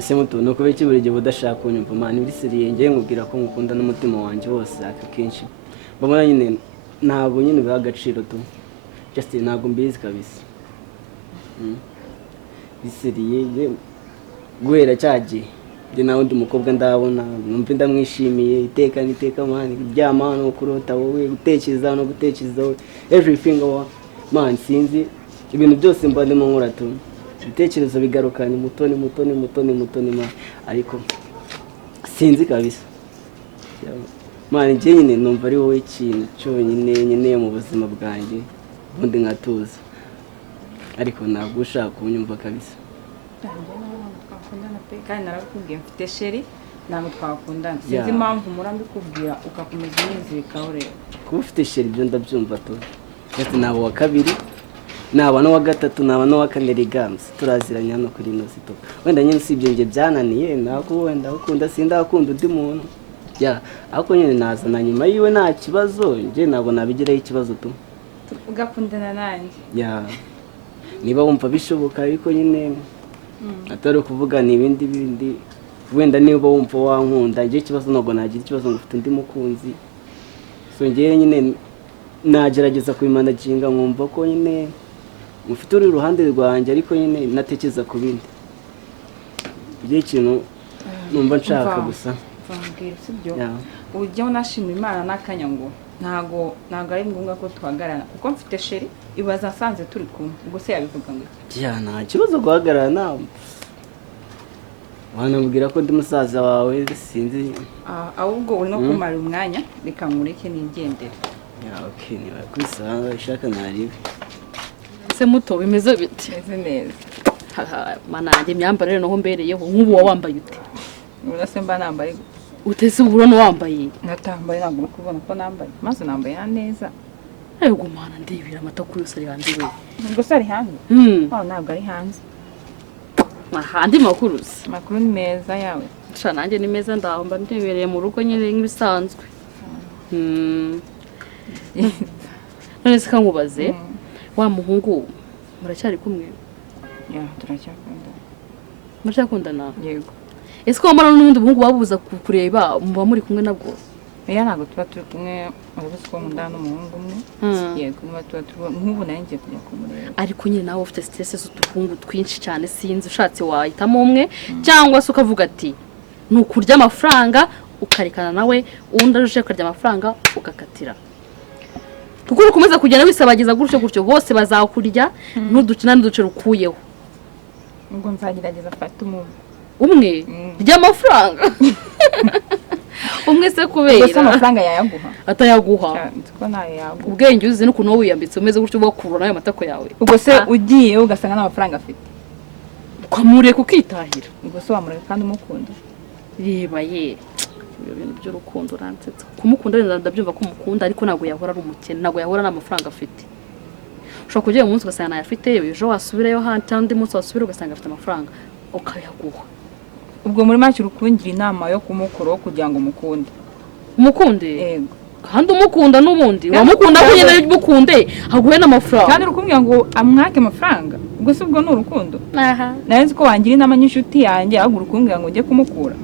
ase muto no kubera iki buri gihe budashaka kunyumva man uri seriye ngiye nkubwira ko ngukunda n'umutima wanjye wose akenshi mbona nyine ntabwo nyine biha agaciro tu just ntabwo mbizi kabisa biseriye guhera cyagiye ndi nawe ndi umukobwa ndabona numva ndamwishimiye iteka man kuryama no kurota wowe gutekereza no gutekereza wowe everything man sinzi ibintu byose mba ndimo nkora tu ibitekerezo bigarukanye mutoni man ariko sinzi kabisa man njye nyine numva ari wowe ikintu cyonyine nyine mu buzima bwanjye ubundi nkatuza ariko ntabwo ushaka kunyumva kabisa kandi narakubwiye mfite sheri ntabwo twakundana sinzi impamvu murambi kubwira ugakomeza unizirikaho rero kuba ufite sheri ibyo ndabyumva tu ati nabo wa kabiri naba no wa gatatu naba no wa kane rigamze turaziranye hano kuri ino sito wenda nyine usibye nge byananiye nako wenda ukunda sindakunda undi muntu ariko nyine nazana nyuma yiwe nta kibazo nge ntabwo nabigiraho ikibazo tu ugakundana nanjye niba wumva bishoboka ariko nyine atari ukuvuga ni ibindi wenda niba wumva wankunda nge ikibazo ntabwo nagira ikibazo ngo ufite undi mukunzi so ngewe nyine nagerageza kubimanaginga nkumva ko nyine mufite uri iruhande rwanjye ariko nyine natekereza ku bindi ibyo ikintu numva nshaka gusa ujya unashima Imana n'akanya ngo ntago ari ngombwa ko tuhagarara kuko mfite sheri ibaza asanze turi kumwe ubwo se yabivuga ngo nta kibazo guhagarara nawe wanambwira ko ndi musaza wawe sinzi ahubwo uri no kumara umwanya reka nkureke nigendere okay niba kwisanga ishaka naribe se muto bimeze bite neza manange imyambarire naho mbereyeho nk'ubu wambaye ute urase mba nambaye utese uburano wambaye natambaye ntabwo kubona ko nambaye maze nambaye neza yego mana ndibira amata ku yose ari hanze we ubwo se ari hanze ntabwo ari hanze andi makuru ni meza yawe sha nanjye ni meza ndaho mba ndibereye mu rugo nyine nk'ibisanzwe none se kankubaze wa muhungu muracyari kumwe muracyakundana yego ese ko wamara n'ubundi muhungu wabuza kureba muba muri kumwe nabwo ntabwo tuba turi kumwe urabizi ko nkundana n'umuhungu umwe yego niba tuba turi nk'ubu nawe ngiye kujya kumureba ariko nyine nawe ufite stress z'uduhungu twinshi cyane sinzi ushatse wahitamo umwe cyangwa se ukavuga ati ni ukurya amafaranga ukarikana nawe undi aruje kurya amafaranga ugakatira kuko ukomeza kugenda wisabagiza gutyo bose bazakurya n'udukina n'uduce rukuyeho ubwo nzagerageza afate umwe ry'amafaranga umwe se kubera gusa amafaranga yayaguha atayaguha nziko nayo yaguha ubwenge uzi n'ukuntu wowe wiyambitse umeze gutyo bakura nayo matako yawe ubwo se ugiye ugasanga n'amafaranga afite ukamureka ukitahira ubwo se wamureka kandi umukunda reba ye ibyo bintu by'urukundo uransetsa kumukunda ndabyumva ko umukunda ariko ntabwo yahora ari umukene ntabwo yahora n'amafaranga afite ushobora kujya uyu munsi ugasanga nayo afite ejo wasubirayo handi cyangwa undi munsi wasubira ugasanga afite amafaranga ukayaguha ubwo muri make urukungira inama yo kumukuraho kugira ngo umukunde yego kandi umukunda n'ubundi wamukunda ko nyine mukunde aguhe n'amafaranga kandi urukumbwira ngo amwake amafaranga ubwo se ubwo ni urukundo narenze ko wangira inama n'inshuti yanjye ahubwo urukumbwira ngo ujye kumukura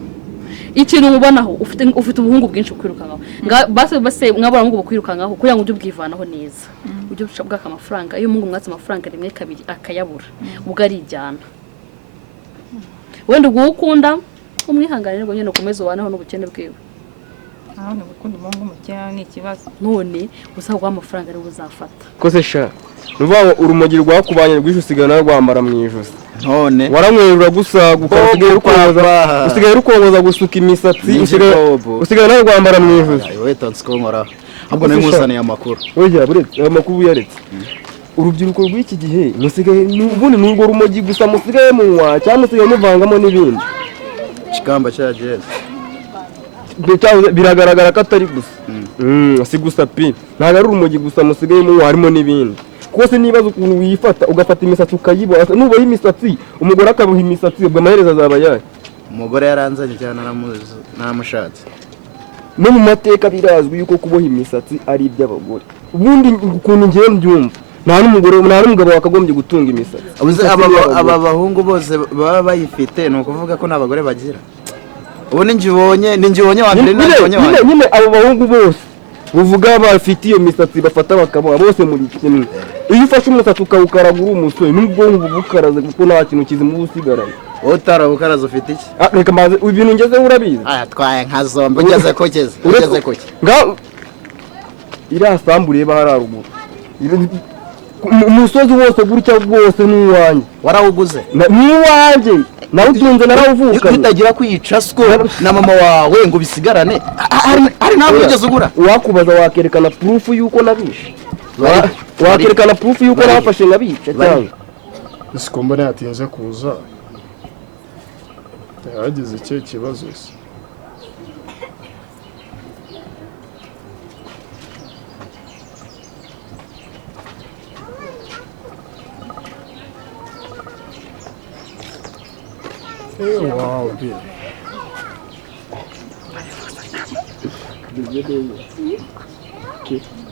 ikintu mubonaho ufite ubuhungu bwinshi bukwirukangaho base mwabura ngo bukwirukangaho kugira ngo ujye ubwivanaho neza ujye bwaka amafaranga iyo umuntu mwatse amafaranga rimwe kabiri akayabura ubwo ari ijyana wenda ubwo ukunda umwihanganire ngo nyine ukomeze ubanaho n'ubukene bwiwe none gukunda umuhungu mukene ni ikibazo none usabwa amafaranga ari buzafata ko se sha rubaho urumogi rwakubanye rwisho usigaye nawe rwambara mu ijosi none waramwerura gusa usigaye rukongoza gusuka imisatsi usigaye nawe rwambara mu ijosi weta nsikongora ahubwo nawe muzaniye amakuru oya buretse amakuru yaretse urubyiruko rw'iki gihe musigaye ubundi n'urwo rumogi gusa musigaye munywa cyangwa musigaye muvangamo n'ibindi kigamba cya jezi biragaragara ko atari gusa si gusa pi ntabwo ari urumogi gusa musigaye munywa harimo n'ibindi kuko se nibaza ukuntu wifata ugafata imisatsi ukayiboha nubaho imisatsi umugore akabuha imisatsi ubwo amaherezo azaba yayo umugore yaranzanye cyane naramushatse no mu mateka birazwi yuko kuboha imisatsi ari iby'abagore ubundi ukuntu ngiye mbyumva nta n'umugabo wakagombye gutunga imisatsi. aba bahungu bose baba bayifite ni ukuvuga ko n'abagore bagira. Ubu ninjye ubonye wa mbere nyine abo bahungu bose uvuga bafite iyo misatsi bafata bakaboha bose muri kimwe. Iyo ufashe umusatsi ukawukaragura umusore n'ubwonko bukaraze kuko nta kintu kizima usigaranye. Utarabukaraza ufite iki? Reka maze ibintu ngezeho urabizi. Twaye nka zombi ugeze kuki? Iriya sambu ureba hari haruguru umusozi wose gutya bwose n'uwanjye. Warawuguze? N'uwanjye nawutunze narawuvukanye. Utagira kwica sko na mama wawe ngo bisigarane hari nawe ugeze ugura. Wakubaza wakerekana proof yuko nabishe. Wakerekana proof yuko nafashe ngabice cyangwa isikomba yatinze kuza. Yagize icyo kibazo se. Wow, bien.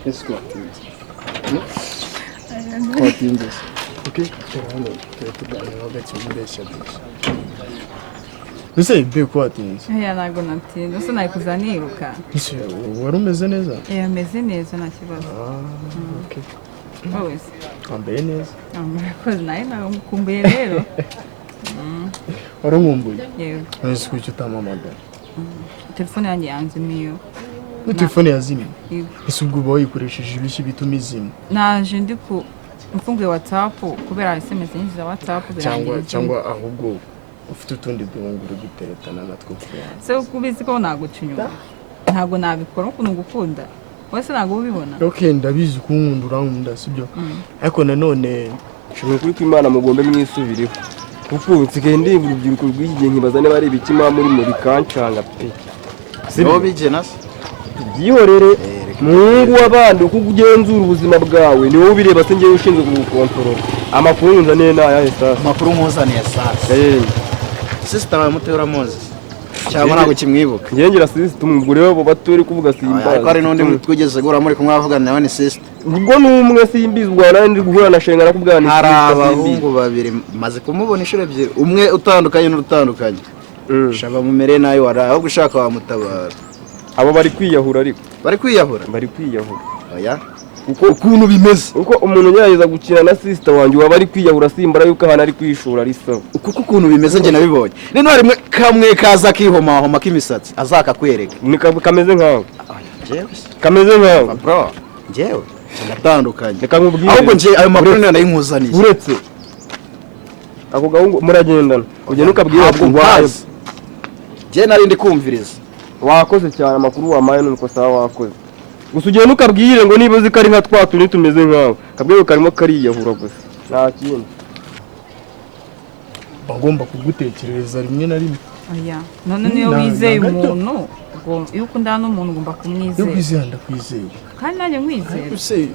Qu'est-ce qu'on Ese ibe ko atinze. Ntabwo natinze. Ese nayikuza niruka. Ese wari umeze neza? Ameze neza nta kibazo. Okay. Wowe se? Ambaye neza. Murakoze nawe nakumbuye rero. Waramumbuye? Yego. Ese kuki utamamagara? Telefone yanjye yanzimiye. Telefone yazimye? Yego. Ese ubwo bayikoresheje ibiki bituma izimya? Naje ndi ku mfunguye WhatsApp kubera SMS nyinshi za WhatsApp cyangwa ahubwo ufite utundi duhungu uri guteretana natwo kuya. Se ukubizi ko nagucinyuma. Ntabwo nabikora ukuntu ngukunda. Wese ntabwo ubibona. Okay, ndabizi ko unkunda urankunda sibyo. Ariko nanone shobora kuri kw'Imana mugombe mwisubireho. Kuko nsigaye ndimba urubyiruko rw'igihe nkibaza niba ari ibikima muri mu bikancanga pe. Sibo bigena se. Byihorere Mungu w'abandi uko ugenzura ubuzima bwawe ni wowe ubireba se ngiye ushinzwe kugukontorora. Amakuru nzaniye n'aya sasa. Amakuru nkuzaniye sasa. Sister wawe mutera Moses. Cyangwa ntabwo kimwibuka. Ngira sister umugore wabo baturi kuvuga simba. Ariko ari n'undi twigeze gura muri kumwavugana nawe ni sister. Ubwo numwe simbizwa nandi guhura na shenga nakubwira ni sister. Abahungu babiri maze kumubona ishuro ebyiri. Umwe utandukanye n'utandukanye. Shaba mumere nayo wara aho gushaka wa mutabara. Abo bari kwiyahura ariko. Bari kwiyahura? Bari kwiyahura. Oya. Uko ukuntu bimeze. Uko umuntu nyayeza gukina na sister wanjye waba ari kwiyahura simbara yuko hana ari kwishura ari sawa. Uko ukuntu bimeze nge nabibonye. Nino harimwe kamwe kaza kihoma homa kimisatsi azaka kwereka. Ni kameze nkaho. Jewe. Kameze nkaho. Bro. Jewe. Ndatandukanye. Reka nkubwire. Ahubwo nje ayo makuru none nayinkuzaniye. Uretse. Ako gahungu muragendana. Ugenda ukabwira kurwaye. Je nari ndi kumviriza. Wakoze cyane amakuru wamaye nuko sawa wakoze. Gusa ugenda ukabwire ngo niba uzi ko ari nka twatuni tumeze nkawe. Kabwire karimo kariyahura gusa. Nta kintu. Bagomba kugutekereza rimwe na rimwe. Oya. None niyo wizeye umuntu, iyo ukunda n'umuntu ugomba kumwizera. Yo kwizera ndakwizeye. Kandi nanjye nkwizera. Ese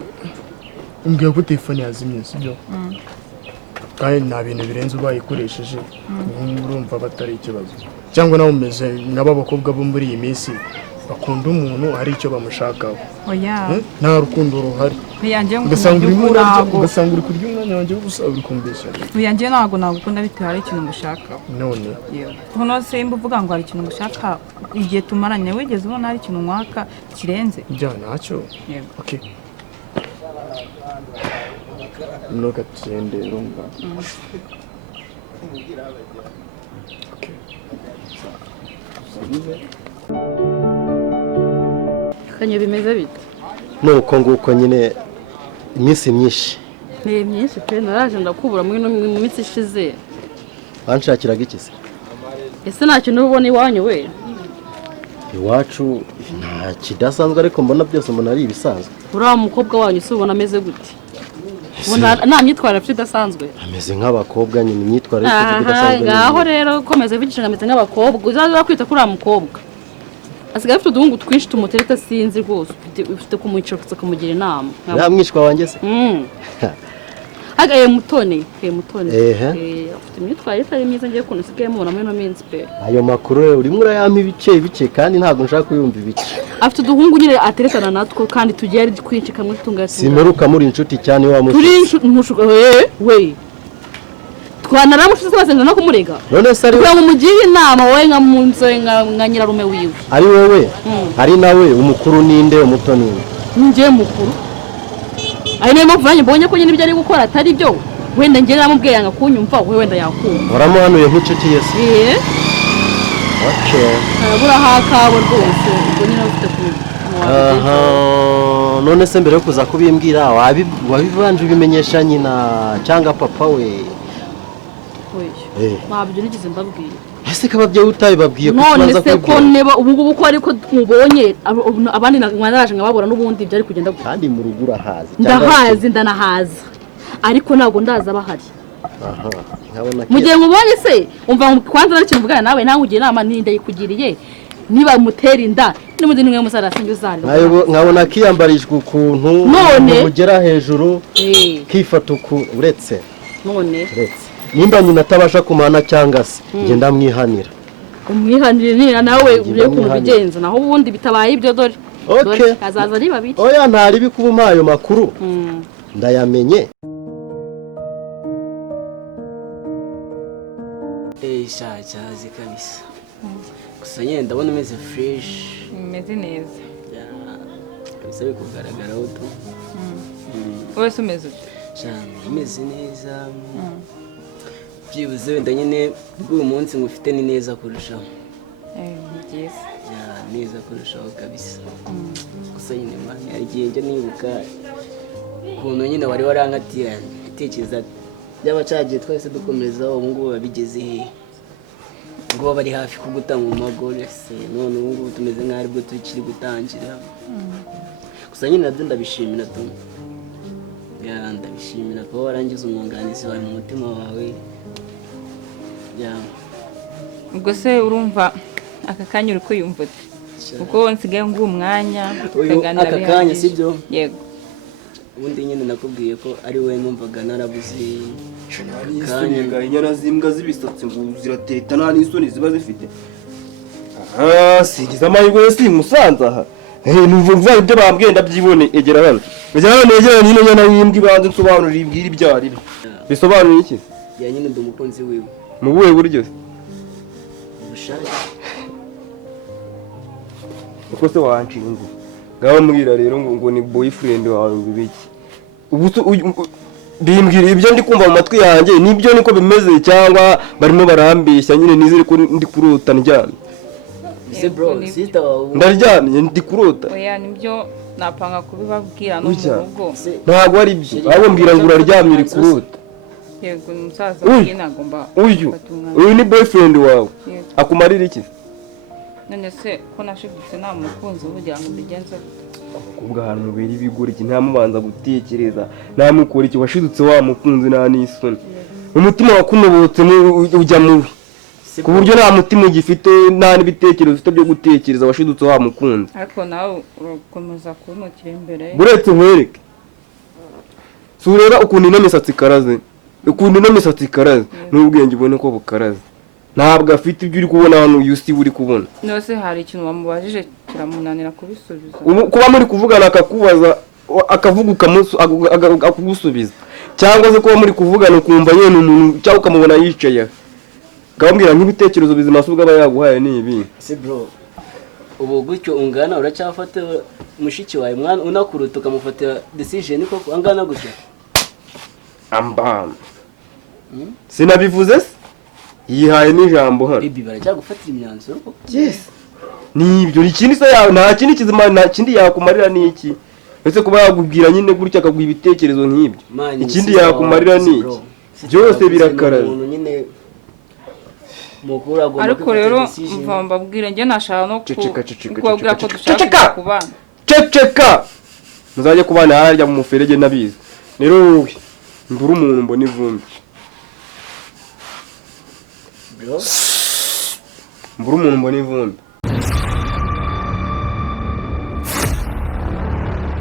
umbwiye ko telefone yazimye sibyo? Kandi nta bintu birenze ubayikoresheje. Urumva batari ikibazo. Cyangwa nawe umeze nk'abakobwa bo muri iyi minsi bakunda umuntu hari icyo bamushakaho. Oya. Nta rukundo ruhari. Ugasanga uri kurya umwanya wanjye wo gusa uri kumbeshya. Oya njye ntabwo nagukunda bitewe hari ikintu ngushakaho. None. Hano se imba uvuga ngo hari ikintu ngushaka igihe tumaranye wigeze ubona hari ikintu mwaka kirenze. Bya ntacyo. Yego. Okay. Nuka tugende rumva. Kanye bimeze bite? Nuko nguko nyine iminsi myinshi. Ni myinshi pe naraje ndakubura mu minsi ishize. Banshakiraga iki se? Ese nta kintu ubona iwanyu we? Iwacu nta kidasanzwe ariko mbona byose mbona ari ibisanzwe. Uriya mukobwa wanyu se ubona ameze gute? Nta myitwarire afite idasanzwe? Ameze nk'abakobwa nyine imyitwarire idasanzwe. Ngaho rero komeza bigisha ameze nk'abakobwa uzaza kwita kuri uriya mukobwa. Asigaye afite uduhungu twinshi tumutereta sinzi rwose ufite kumwicokutsa kumugira inama. Nta mwishwa wanjye se? agaye mutone Afite imyitwarire itari myiza ngiye kuntu sigaye mubona muri no minsi pe. Ayo makuru urimo urayampa ibice kandi ntabwo nshaka kuyumva ibice. Afite uduhungu nyine aterekana natwo kandi tugiye ari kwinshi kamwe tunga. Simeruka muri inshuti cyane wa mushi. Turi inshuti ntushuka we. Twanaramushize basenda no kumurega. None se ari we mumugiye inama wowe nka munzo nka nyirarume wiwe. Ari wowe? Ari nawe umukuru ninde umuto ninde? Ngiye mukuru. Ari nayo mpamvu nanjye mbonye ko nyine ibyo ari gukora atari byo. Wenda ngiye namubwiye yanga kunyumva we wenda yakumva. Waramuhanuye nk'inshuti yese? Okay. Bura hakawe rwose ubwo nyine ufite none se mbere yo kuza kubimbwira wabibanje ubimenyesha nyina cyangwa papa we? Ntabyo nigeze mbabwira. Ese kababye utabibabwiye ko tubanza kubwira. None se ko neba ubu ko ariko mubonye abandi mwaraje nkababura n'ubundi byari kugenda kandi mu rugo urahazi. Ndahazi ndanahaza. Ariko ntabwo ndaza bahari. Nkabona mu gihe mubonye se umva kwanza n'ikintu mvugana nawe ntawe ugiye inama ninde yikugiriye niba mutera inda n'umundi nimwe musara sinjye uzari. Nkabona kiyambarijwe ukuntu mugera hejuru kifata uretse none nimba nyina atabasha kumana cyangwa se ngenda mwihanira. Umwihanire nawe uriye kubigenza naho ubundi bitabaye ibyo dore. Okay. Kazaza ari babiri. Oya ntari bikuba ayo makuru. Ndayamenye. Cyazi kabisa. Gusa nyine ndabona umeze fresh. Umeze neza. Kabisa bikugaragaraho tu. Wowe se umeze ute? Cyane umeze neza. Byibuze wenda nyine bw'uyu munsi ngufite ni neza kurushaho. Byiza. Neza kurushaho kabisa. Gusa nyine mwana yagiye njya nibuka ukuntu nyine wari warankatira ntekereza y'abacagiye twese dukomeza ubu ngubu babigeze he ngo bari hafi kugutanga mu magore se none ubu ngubu tumeze nk'aho aribwo tukiri gutangira. Gusa nyine nabyo ndabishimira tu ndabishimira kuba warangiza umwunganizi wawe mu mutima wawe. Ubwo se urumva aka kanya uri kwiyumva ute? Kuko nsigaye nguwo umwanya tukaganira aka kanya sibyo? Yego. Ubundi nyine nakubwiye ko ari wowe numvaga narabuze kanya inyana zimbwa zibisatse ngo zirateta nta n'isoni ziba zifite. Sigize amahirwe si musanze aha. Numva ibyo bambwiye ndabyibone egera hano. Egera hano egera nyine nyana y'imbwa ibanze nsobanurira ibwira ibyo ari byo. Bisobanura iki? Ya nyine ndi umukunzi wiwe. Mu buhe buryo? Ubushake. Uko se wanshinze? Ngaho mbwira rero ngo ni boyfriend wawe bibiki. Bimbwira ibyo ndi kumva mu matwi yanjye nibyo niko bimeze cyangwa barimo barambeshya nyine nizere ko ndi kurota ndyamye. Se bro sister wawe ndaryamye ndi kurota. Oya nibyo napanga kubibabwira no mu rugo. Ntabwo ari byo abo mbwira ngo uraryamye uri kurota. Yego umusaza w'iyi nagomba. Uyu ni boyfriend wawe akumarira iki? None se ko nashigutse nta mukunzi ubugira ngo mbigenze ubwo ahantu mubiri bigura iki ntamubanza gutekereza namukora iki washidutse wa mukunzi nta n'isoni umutima wakunobotse ujya mubi ku buryo nta mutima ugifite nta n'ibitekerezo ufite byo gutekereza washidutse wa mukunzi. Ariko nawe urakomeza kunukira imbere buretse nkwereke sureba ukuntu ino misatsi ikaraze n'ubwenge ubone ko bukaraze ntabwo afite ibyo uri kubona hano uyu si uri kubona. Nose hari ikintu wamubajije kiramunanira kubisubiza. Kuba muri kuvugana akakubaza akavuga akagusubiza cyangwa se kuba muri kuvugana ukumva yene umuntu cyangwa ukamubona yicaye gambwira nk'ibitekerezo bizima subwa aba yaguhaye ni ibi. Se bro ubu gutyo ungana uracyafata mushiki wawe mwana unakuruta ukamufatira decision koko angana gutyo ambam sinabivuze yihaye n'ijambo hano. Bibi baracyagufatira imyanzuro koko. Yes. Nibyo ikindi se yawe nta kindi kizima nta kindi yakumarira niki. Ese kuba yagubwira nyine gutya akaguha ibitekerezo nk'ibyo. Ikindi yakumarira niki. Byose birakaraza. Ariko rero mva mbabwira njye nashaka no kubabwira ko dushaka kubana. Ceceka. Muzajye kubana harya mu muferege nabizi. Rero wowe nduru umuntu mbona ivumbi. Mbura umuntu mbona ivumbi.